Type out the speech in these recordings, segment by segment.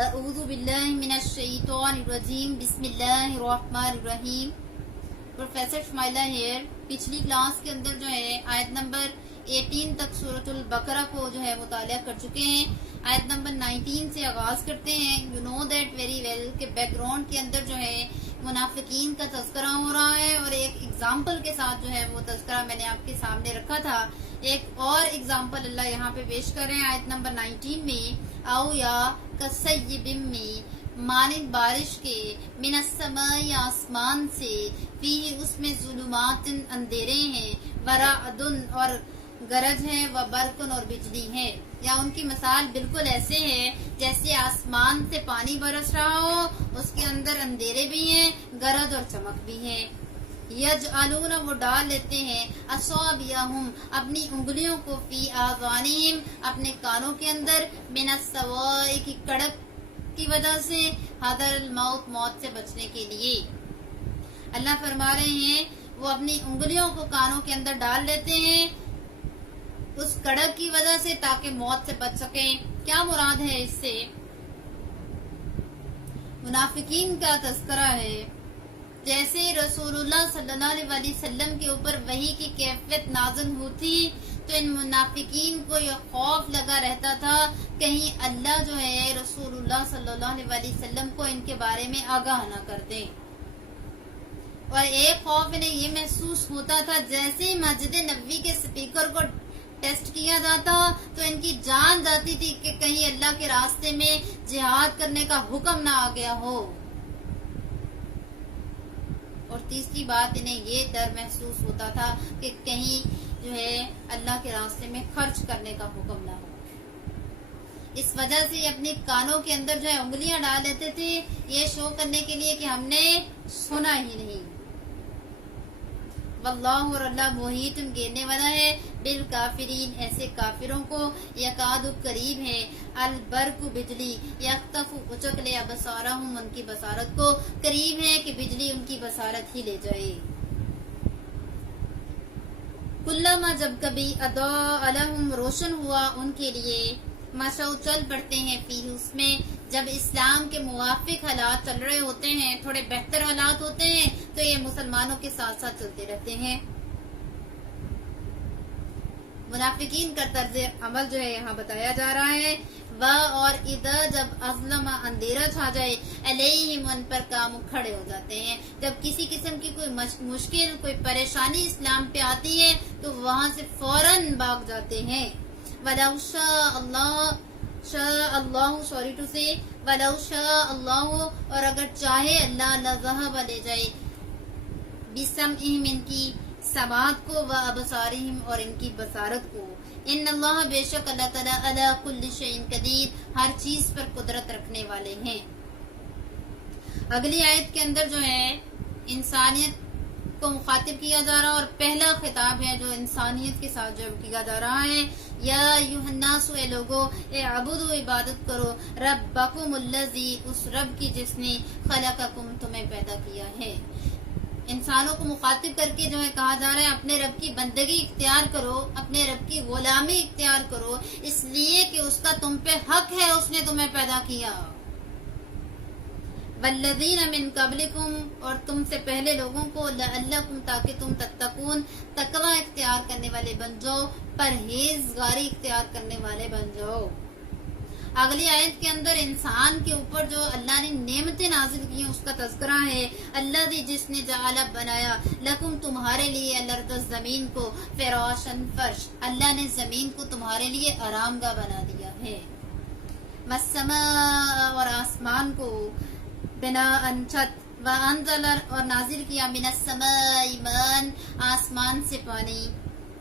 اعوذ باللہ من الشیطان الرجیم بسم اللہ الرحمن الرحیم. Professor Shumaila here. پچھلی کلاس کے اندر جو ہے آیت نمبر 18 تک سورۃ البقرہ کو جو ہے مطالعہ کر چکے ہیں. آیت نمبر 19 سے آغاز کرتے ہیں. You know that very well کہ بیک گراؤنڈ کے اندر جو ہے منافقین کا تذکرہ ہو رہا ہے اور ایک ایگزامپل کے ساتھ جو ہے وہ تذکرہ میں نے آپ کے سامنے رکھا تھا. ایک اور ایگزامپل اللہ یہاں پہ پیش کر رہے ہیں آیت نمبر 19 میں. او یا کسیب میں مانند بارش کے من السماء آسمان سے فی اس میں ظلمات اندھیرے ہیں ورعدن اور گرج ہے و برقن اور بجلی ہے. یا ان کی مثال بالکل ایسے ہے جیسے آسمان سے پانی برس رہا ہو, اس کے اندر اندھیرے بھی ہیں, گرج اور چمک بھی ہے. یجعلون وہ ڈال لیتے ہیں اصابعہم اپنی انگلیوں کو فی آذانہم اپنے کانوں کے اندر من السواء کی کڑک کی وجہ سے حذر الموت موت سے بچنے کے لیے. اللہ فرما رہے ہیں وہ اپنی انگلیوں کو کانوں کے اندر ڈال لیتے ہیں اس کڑک کی وجہ سے تاکہ موت سے بچ سکیں. کیا مراد ہے اس سے؟ منافقین کا تذکرہ ہے. جیسے رسول اللہ صلی اللہ علیہ وسلم کے اوپر وحی کی کیفیت نازل ہوتی تو ان منافقین کو یہ خوف لگا رہتا تھا کہیں اللہ جو ہے رسول اللہ صلی اللہ علیہ وسلم کو ان کے بارے میں آگاہ نہ کر دیں. اور ایک خوف انہیں یہ محسوس ہوتا تھا جیسے ہی مسجد نبوی کے سپیکر کو ٹیسٹ کیا جاتا تو ان کی جان جاتی تھی کہ کہیں اللہ کے راستے میں جہاد کرنے کا حکم نہ آ گیا ہو. اور تیسری بات انہیں یہ ڈر محسوس ہوتا تھا کہ کہیں جو ہے اللہ کے راستے میں خرچ کرنے کا حکم نہ ہو. اس وجہ سے اپنے کانوں کے اندر جو ہے انگلیاں ڈال لیتے تھے یہ شو کرنے کے لیے کہ ہم نے سنا ہی نہیں. واللہ اور اللہ محیط گھیرنے والا ہے بالکافرین ایسے کافروں کو. یکاد قریب ہے البرق بجلی یخطف اچک لے ابصارہم ان کی بصارت کو. قریب ہے کہ بجلی ان کی بصارت ہی لے جائے. کلما جب کبھی اضاء لہم روشن ہوا ان کے لیے مشوا چل پڑتے ہیں فی اس میں. جب اسلام کے موافق حالات چل رہے ہوتے ہیں تھوڑے بہتر حالات ہوتے ہیں تو یہ مسلمانوں کے ساتھ ساتھ چلتے رہتے ہیں. منافقین کا طرز عمل جو ہے یہاں بتایا جا رہا ہے. اور اذا جب اظلم اندھیرا چھا جائے علیہم ان پر کام کھڑے ہو جاتے ہیں. جب کسی قسم کی کوئی مشکل کوئی پریشانی اسلام پہ آتی ہے تو وہاں سے فوراً بھاگ جاتے ہیں. وَلَوْ شَاءَ اللَّهُ سوری ٹو سے وَلَوْ شَاءَ اللَّهُ اور اگر چاہے اللہ لَذَهَبَ لے جائے بِسَمْعِهِمْ ان کی سماعت کو وَأَبْصَارِهِمْ اور ان کی بصارت کو. ان اللہ بے شک اللہ تعالیٰ علی کل شیء قدیر ہر چیز پر قدرت رکھنے والے ہیں. اگلی آیت کے اندر جو ہے انسانیت کو مخاطب کیا جا رہا اور پہلا خطاب ہے جو انسانیت کے ساتھ جو کیا جا رہا ہے. یا ایھا الناس اے لوگو اعبدوا عبادت کرو ربکم الذی اس رب کی جس نے خلقکم تمہیں پیدا کیا ہے. انسانوں کو مخاطب کر کے جو ہے کہا جا رہا ہے اپنے رب کی بندگی اختیار کرو اپنے رب کی غلامی اختیار کرو اس لیے کہ اس کا تم پہ حق ہے اس نے تمہیں پیدا کیا. والذین من قبلکم اور تم سے پہلے لوگوں کو لعلکم تاکہ تم تتقون تقوی اختیار کرنے والے بن جاؤ پرہیزگاری اختیار کرنے والے بن جاؤ. اگلی آیت کے اندر انسان کے اوپر جو اللہ نے نعمتیں نازل کی ہیں اس کا تذکرہ ہے. اللہ دی جس نے جعل بنایا لکم تمہارے لیے الارض زمین کو فراشن فرش اللہ نے زمین کو تمہارے لیے آرام گاہ بنا دیا ہے. والسماء اور آسمان کو بناء چھت وانزل اور نازل کیا من السماء ماء آسمان سے پانی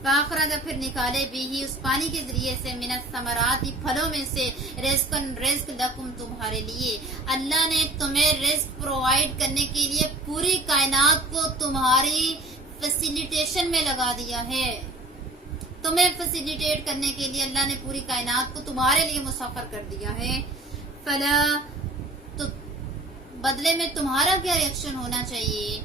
فاخرج پھر نکالے بھی اس پانی کے ذریعے سے من الثمرات پھلوں میں سے رزقن رزق لکم تمہارے لیے. اللہ نے تمہیں رزق پرووائڈ کرنے کے لیے پوری کائنات کو تمہاری فیسیلیٹیشن میں لگا دیا ہے. تمہیں فیسیلیٹیٹ کرنے کے لیے اللہ نے پوری کائنات کو تمہارے لیے مسخر کر دیا ہے. فلا تو بدلے میں تمہارا کیا ریئیکشن ہونا چاہیے؟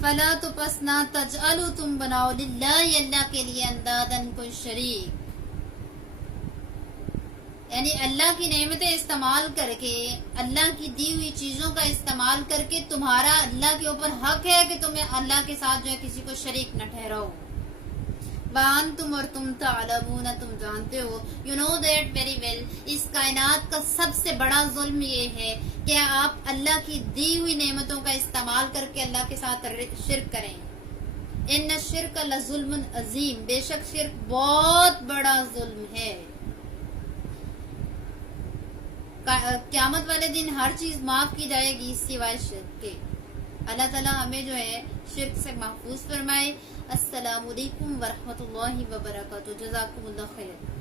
فلا تو پس نہ تجعلوا تم بناؤ للہ اللہ کے لیے اندادن کوئی شریک یعنی اللہ کی نعمتیں استعمال کر کے، اللہ کی دی ہوئی چیزوں کا استعمال کر کے تمہارا اللہ کے اوپر حق ہے کہ تمہیں اللہ کے ساتھ جو ہے کسی کو شریک نہ ٹھہراؤ. وَأَنْتُمْ اور تم تعلمون تم جانتے ہو، you know that very well، اس کائنات کا سب سے بڑا ظلم یہ ہے کہ آپ اللہ کی دی ہوئی نعمتوں کا استعمال کر کے اللہ کے ساتھ شرک کریں. ان الشرک لظلم عظیم، بے شک شرک بہت بڑا ظلم ہے. قیامت والے دن ہر چیز معاف کی جائے گی سوائے شرک کے. اللہ تعالیٰ ہمیں جو ہے شرک سے محفوظ فرمائے. السلام علیکم ورحمۃ اللہ وبرکاتہ. جزاکم اللہ خیر.